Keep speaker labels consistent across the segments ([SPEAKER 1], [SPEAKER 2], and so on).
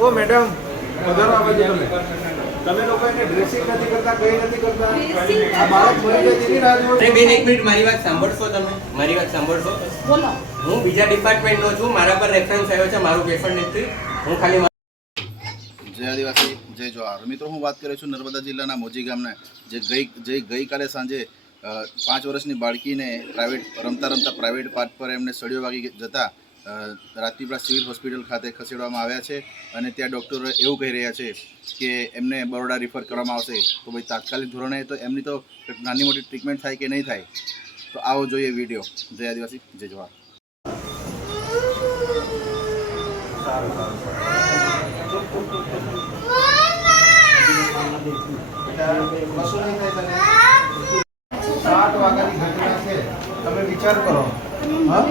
[SPEAKER 1] ઓ madam વધારો આવે છે તમે. તમે લોકો એને ડ્રેસિંગ નથી કરતા કઈ નથી કરતા. આ બાળક મરી જાય તેની રાહ જુઓ
[SPEAKER 2] બેન એક મિનિટ મારી વાત સાંભળશો તમે? મારી વાત સાંભળશો?
[SPEAKER 3] બોલો.
[SPEAKER 2] હું બીજા ડિપાર્ટમેન્ટનો છું મારા પર રેફરન્સ આવ્યો છે મારું પેશન્ટ નથી હું ખાલી
[SPEAKER 4] જય આદિવાસી જય જોહાર. મિત્રો હું વાત કરું છું નર્મદા જિલ્લાના મોજી ગામના જે ગઈ જે ગઈકાલે સાંજે પાંચ વર્ષની બાળકીને પ્રાઇવેટ રમતા રમતા પ્રાઇવેટ પાર્ટ પર એમને સળિયો વાગી જતા રાજપીપળા સિવિલ હોસ્પિટલ ખાતે ખસેડવામાં આવ્યા છે અને ત્યાં ડૉક્ટરો એવું કહી રહ્યા છે કે એમને બરોડા રિફર કરવામાં આવશે. તો ભાઈ તાત્કાલિક ધોરણે તો એમની તો નાની મોટી ટ્રીટમેન્ટ થાય કે નહીં થાય? તો આવો જોઈએ વીડિયો જય આદિવાસી, જય
[SPEAKER 1] તને સાત વાગ્યાની ઘટના છે. તમે વિચાર કરો. હા?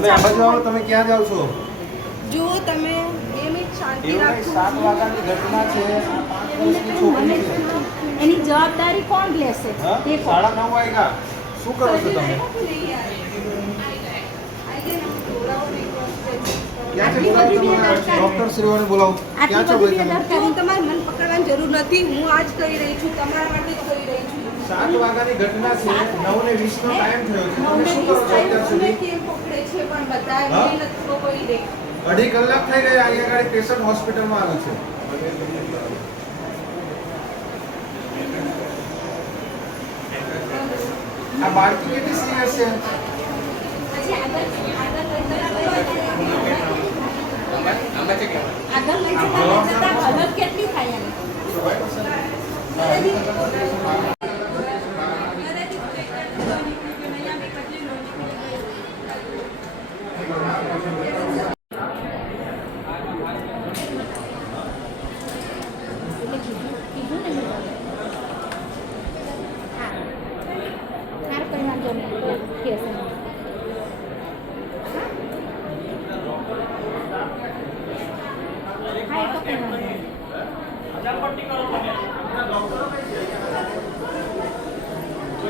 [SPEAKER 1] તમે આ બાજુ આવો તમે ક્યાં જાઓ છો?
[SPEAKER 3] જો તમે બે મિનિટ શાંતિ રાખો.
[SPEAKER 1] સાત વાગ્યાની ઘટના છે.
[SPEAKER 3] એની જવાબદારી કોણ લેશે? તે
[SPEAKER 1] સાડા નવ વાગ્યા. શું કરો છો તમે? ક્યાં છે? બોલાવો. તમે ડોક્ટર શ્રીઓને બોલાવો ક્યાં છો ભાઈ તમે?
[SPEAKER 3] હું તમારે મન પકડવાની જરૂર નથી. હું આજ કરી રહી છું તમારા માટે જ કરી રહી છું.
[SPEAKER 1] સાત વાગ્યાની ઘટના છે. નવ ને વીસ નો ટાઈમ થયો છે. તમે શું કરો છો અત્યાર સુધી? અઢી કલાક થઈ ગયા અહીંયા આગળ પેશન્ટ હોસ્પિટલમાં આવે છે. આ બાળકી કેટલી સિરિયસ છે?
[SPEAKER 3] આગળ લઈ જતા કેટલી થાય એની હા એ તો કઈ વાંધો નહીં.
[SPEAKER 1] હા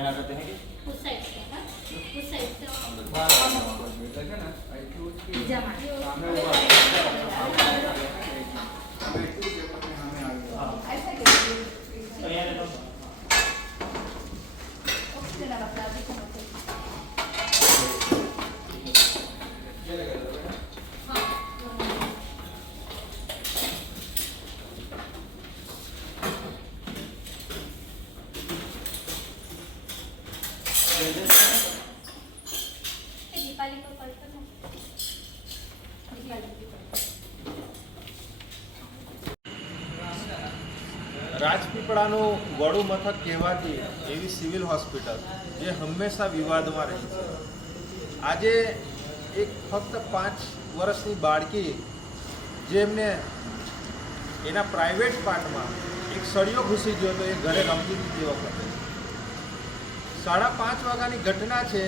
[SPEAKER 5] से हटना उस साइड से हाँ? उस साइड से जमा दीपाली को कॉल करना दीपाली
[SPEAKER 1] રાજપીપળાનું વડુ મથક કહેવાતી એવી સિવિલ હોસ્પિટલ જે હંમેશા વિવાદમાં રહી છે. આજે એક ફક્ત પાંચ વર્ષની બાળકી જેમને એના પ્રાઇવેટ પાર્ટમાં એક સળિયો ઘૂસી ગયો તો એ ઘરે રમતી હતી તે વખતે સાડા પાંચ વાગ્યાની ઘટના છે.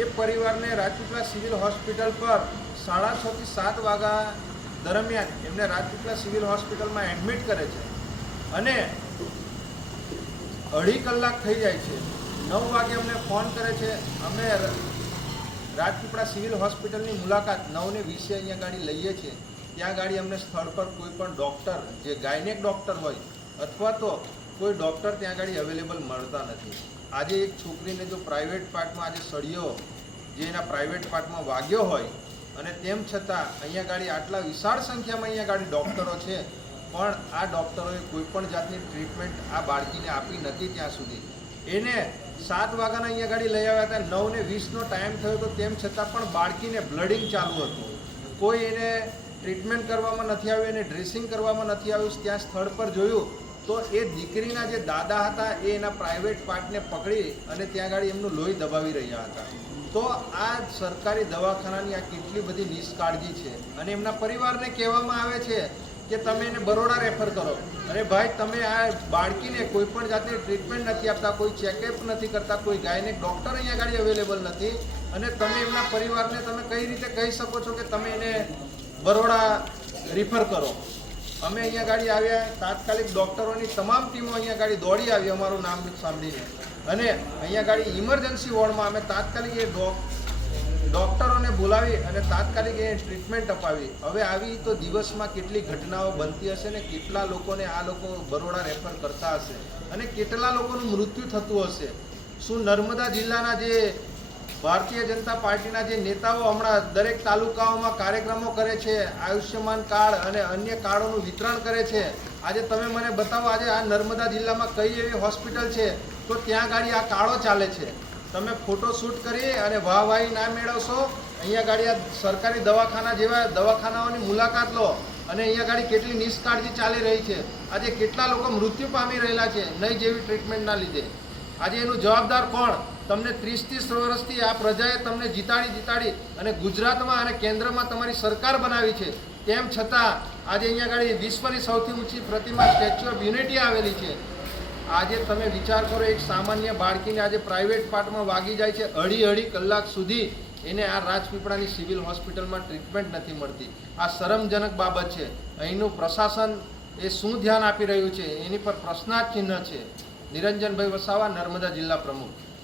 [SPEAKER 1] એ પરિવારને રાજપીપળા સિવિલ હોસ્પિટલ પર સાડા છથી સાત વાગ્યા દરમિયાન એમને રાજપીપળા સિવિલ હોસ્પિટલમાં એડમિટ કરે છે. અને અઢી કલાક થઈ જાય છે. નવ વાગે અમને ફોન કરે છે. અમે રાજપીપળા સિવિલ હોસ્પિટલની મુલાકાત નવને વીસે અહીંયા ગાડી લઈએ છીએ. ત્યાં ગાડી અમને સ્થળ પર કોઈ પણ ડૉક્ટર, જે ગાયનેક ડૉક્ટર હોય, અથવા તો કોઈ ડૉક્ટર ત્યાં ગાડી અવેલેબલ મળતા નથી. આજે એક છોકરીને જો પ્રાઇવેટ પાર્ટમાં આજે સળિયો જે એના પ્રાઇવેટ પાર્ટમાં વાગ્યો હોય, અને તેમ છતાં અહીંયા ગાડી આટલા વિશાળ સંખ્યામાં અહીંયા ગાડી ડૉક્ટરો છે, પણ આ ડૉક્ટરોએ કોઈ પણ જાતની ટ્રીટમેન્ટ આ બાળકીને આપી નથી ત્યાં સુધી. એને સાત વાગ્યાના અહીંયા ગાડી લઈ આવ્યા હતા, નવ ને વીસનો ટાઈમ થયો તો તેમ છતાં પણ બાળકીને બ્લડિંગ ચાલુ હતું. કોઈ એને ટ્રીટમેન્ટ કરવામાં નથી આવ્યું, એને ડ્રેસિંગ કરવામાં નથી આવ્યું, ત્યાં સ્થળ પર જોયું તો એ દીકરીના જે દાદા હતા, એ એના પ્રાઇવેટ પાર્ટને પકડી અને ત્યાં આગળ એમનું લોહી દબાવી રહ્યા હતા. તો આ સરકારી દવાખાનાની આ કેટલી બધી નિષ્કાળજી છે અને એમના પરિવારને કહેવામાં આવે છે કે તમે એને બરોડા રેફર કરો. અરે ભાઈ, તમે આ બાળકીને કોઈ પણ જાતની ટ્રીટમેન્ટ નથી આપતા, કોઈ ચેકઅપ નથી કરતા, કોઈ ગાયને ડૉક્ટર અહીંયા ગાડી અવેલેબલ નથી અને તમે એમના પરિવારને તમે કઈ રીતે કહી શકો છો કે તમે એને બરોડા રિફર કરો? અમે અહીંયા ગાડી આવ્યા, તાત્કાલિક ડૉક્ટરોની તમામ ટીમો અહીંયા ગાડી દોડી આવી, અમારું નામ સાંભળીને. અને અહીંયા ગાડી ઇમરજન્સી વોર્ડમાં અમે તાત્કાલિક એ ડોક્ટરોને બોલાવી અને તાત્કાલિક એ ટ્રીટમેન્ટ અપાવી. હવે આવી તો દિવસમાં કેટલી ઘટનાઓ બનતી હશે ને કેટલા લોકોને આ લોકો બરોડા રેફર કરતા હશે અને કેટલા લોકોનું મૃત્યુ થતું હશે? શું નર્મદા જિલ્લાના જે ભારતીય જનતા પાર્ટીના જે નેતાઓ હમણાં દરેક તાલુકાઓમાં કાર્યક્રમો કરે છે, આયુષ્યમાન કાર્ડ અને અન્ય કાર્ડોનું વિતરણ કરે છે. આજે તમે મને બતાવો, આજે આ નર્મદા જિલ્લામાં કઈ એવી હોસ્પિટલ છે? તો ત્યાં ગાડી આ કાર્ડો ચાલે છે. તમે ફોટો શૂટ કરી અને વાહવાહી ના મેળવશો. અહીંયા ગાડી આ સરકારી દવાખાના જેવા દવાખાનાઓની મુલાકાત લો અને અહીંયા ગાડી કેટલી નિષ્કાળજી ચાલી રહી છે. આજે કેટલા લોકો મૃત્યુ પામી રહેલા છે, નહીં જેવી ટ્રીટમેન્ટના લીધે. આજે એનું જવાબદાર કોણ? તમને ત્રીસ ત્રીસ વર્ષથી આ પ્રજાએ તમને જીતાડી જીતાડી અને ગુજરાતમાં અને કેન્દ્રમાં તમારી સરકાર બનાવી છે. તેમ છતાં, આજે અહીંયા આગળ વિશ્વની સૌથી ઊંચી પ્રતિમા સ્ટેચ્યુ ઓફ યુનિટી આવેલી છે. આજે તમે વિચાર કરો, એક સામાન્ય બાળકીને આજે પ્રાઇવેટ પાર્ટમાં વાગી જાય છે અઢી અઢી કલાક સુધી. એને આ રાજપીપળાની સિવિલ હોસ્પિટલમાં ટ્રીટમેન્ટ નથી મળતી. આ શરમજનક બાબત છે. અહીંનું પ્રશાસન એ શું ધ્યાન આપી રહ્યું છે? એની પર પ્રશ્નાર્થ ચિહ્ન છે. નિરંજનભાઈ વસાવા નર્મદા જિલ્લા પ્રમુખ.